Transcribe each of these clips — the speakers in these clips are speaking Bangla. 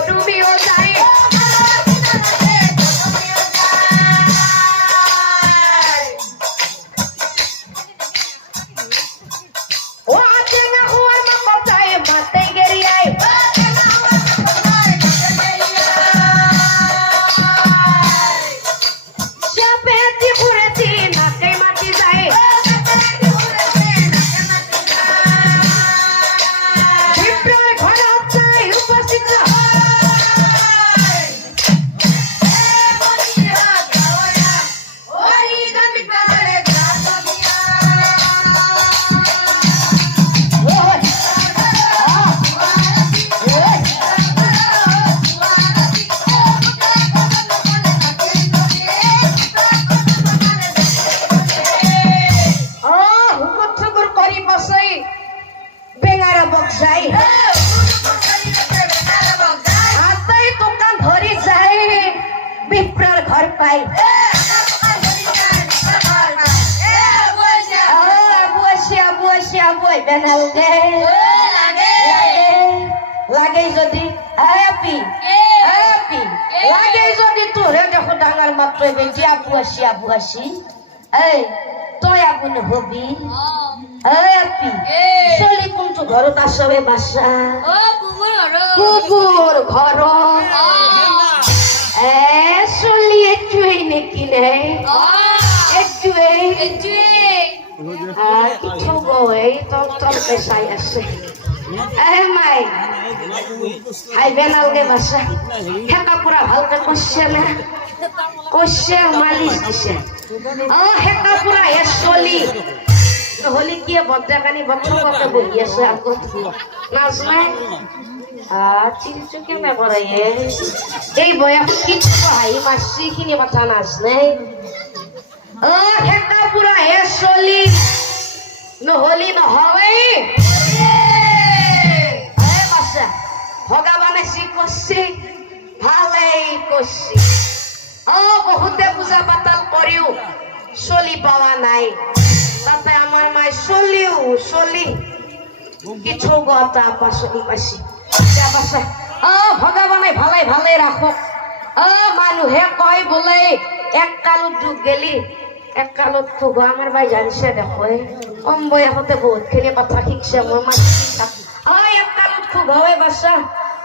ডুবিও যায় ও আজনা হুয়া মকতায় মাতে গেরিয়ায় চাপেতি ঘুরেছি নাকে মাটি যায় বিপ্রর ঘনত্বয় উপস্থিত যায় হাতাই দোকান ধরি যায় বিপ্রার ঘর পাই আবু বেনাল দে লাগে যদি লাগে যদি তোরে দেখো ডাঙার মাত্র বেজি আবু আসি এই তুই আবু হবি চলি কোনটো ঘৰত আছবে বাসা কুকুৰ ঘৰ চলি একটুৱেই নেকি নে কিছু গৈ তলকে চাই আছে মাই হাইবে নালগে বাসা হেকা পুৰা ভালকে কৈছে না কৈছে মালিচ দিছে হেকা পুৰা চলি হলি কি বদ্রাকানি বদ্রপথে বই আছে আগত নাচ নাই চিনচুকে মেঘরাই এই বয়স কিছু হাই মারছি খিনি কথা নাচ নাই হেকা পুরা হে চলি নহলি নহলে বাচ্চা ভগবানে যি করছি ভালেই করছি বহুতে পূজা পাতাল করিও চলি পাওয়া নাই তাতে আমার মাই চলি কিছু গতা পাচলি পাইছি ভগৱানে ভালে ৰাখক মানুহে কয় বোলে এক কালত যুগ গেলি এক কালত খুব আমার ভাই জানিছে দেখো কম বয়সতে বহুতখিনি কথা শিকছে মই মাই এক কালত খুব হয় বাচ্চা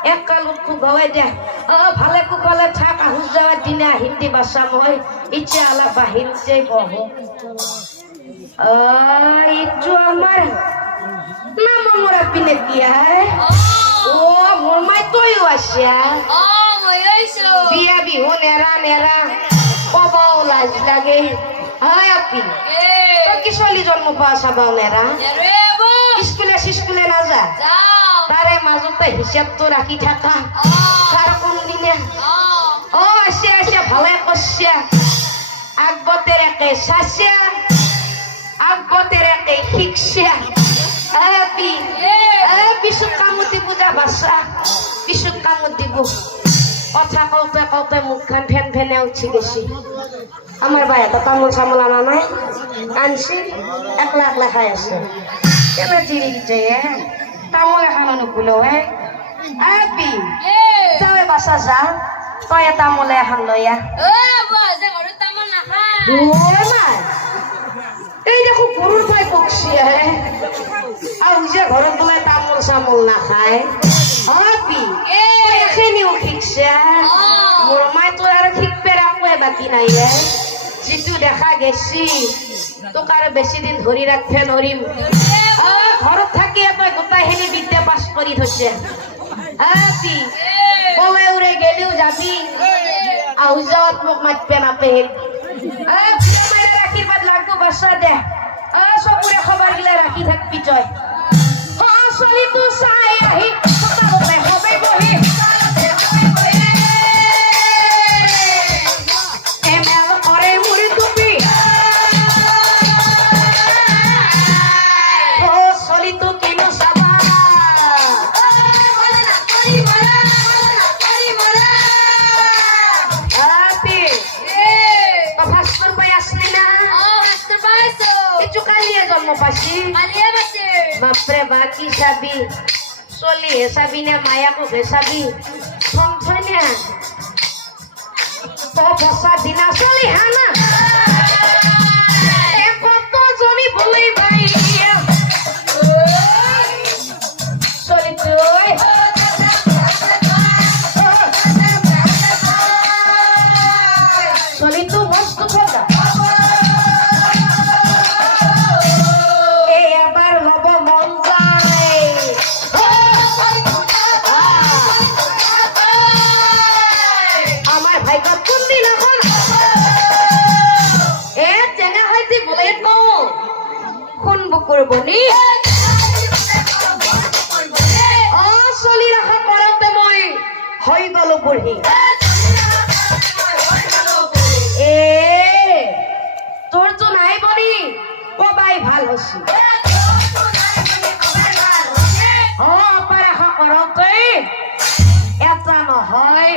এক কালত খুব হয় দে ভালে কুশলে থাক আহুজ যাওয়ার দিনে আহিম দি বাচ্চা মই ইচ্ছা অলপ বাহিৰতে বহো itu আমার নাম মোরা পিনে দিয়া ও মোর মাই তৈও আসিয়া বিয়া বিহু নেরা কবাও লাজ লাগে আপি কি চলি জন্ম পাওয়া চাবাও নেরা স্কুলে না যা তারে মাজতে হিসাব তো রাখি থাকা তার কোন দিনে আসিয়া ভালে কষিয়া আগবতের একে শাসিয়া আগবতের একে শিক্ষা পিছত কামত দিব যা বাচ্চা পিছত কামত দিব কথা কওঁতে মুখখান ফেনে উঠি গেছি আমার ভাই এটা তামোল চামোল আনা নাই আনছি একলা খাই আছে কেন চিড়ি দিছে তামোল এখন নুকুলো আপি তই বাচ্চা যা তই তামোলে এখন লইয়া এই দেখো গরুর ভাই বকছি আর যে ঘরে বলে তামোল চামোল না খায় আপি এখানেও শিখছে মোর মাই তো আর শিখবে রাখবে বাকি নাই যিটো দেখা গেছি তোক আর বেশি দিন ধরি রাখতে নরিম ঘৰত থাকি তই গোটাইখিনি বিদ্যা পাছ কৰি থৈছে আপি কলে উড়ে গেলেও যাবি আহু যাওয়াত মোক মাতবে নাপে আশীর্বাদ লাগবো বাচ্চা দে সবুরে খবর গিলা রাখি থাকবি তই চলি তো চাই আহি হবে বহি করে মুড়ি টুপি চলি তো কিনো চাবা বাপরে বাকি চাবি চলি হে চাবি নে মায়াকো হে চাবি না তো বসা দিনা চলি হানা কত জমি বলি ভাই চলি তুই চলি তো বস্তু কথা এবার হব মন যায় আমার ভাই কোন দিন এখন এ চেঙা হয়েছে বলে তো শুনব করব নি চলি রাখা পরতে মই হৈ গলো বুঢ়ী এ তোর তো নাই বনি কবাই ভাল হছি অপারেশন করতে এটা নহয়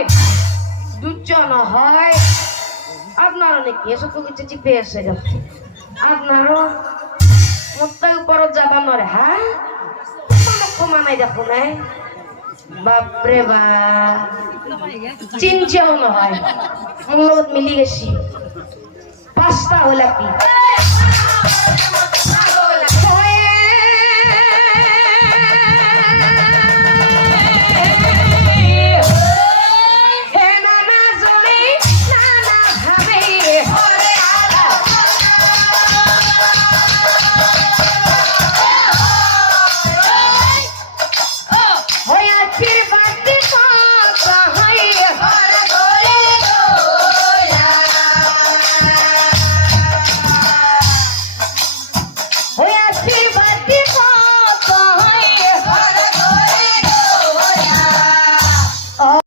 দুটো নহয় আপনার নাকি এসব কিছু চিপে আছে আপনারও মোটার উপরত যাবা নরে হ্যাঁ কমানাই দেখো নাই বাপরে বা চিনছেও নহয় মোৰ লগত মিলি গেছি 5টা হলা কি